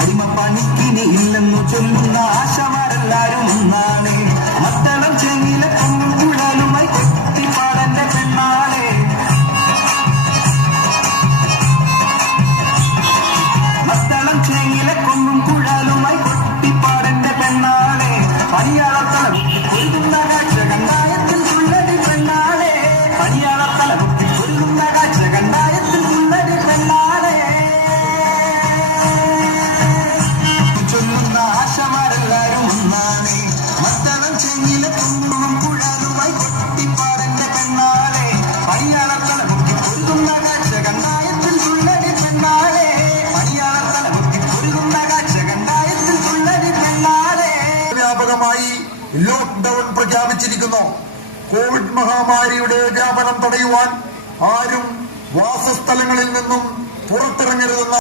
അടിമപ്പണിക്കിനി ഇല്ലെന്നു ചൊല്ലുന്ന ആശമാരെല്ലാരും ഒന്നാണ് വ്യാപകമായി ലോക്ക്ഡൌൺ പ്രഖ്യാപിച്ചിരിക്കുന്നു. കോവിഡ് മഹാമാരിയുടെ വ്യാപനം തടയുവാൻ ആരും വാസസ്ഥലങ്ങളിൽ നിന്നും പുറത്തിറങ്ങരുതെന്ന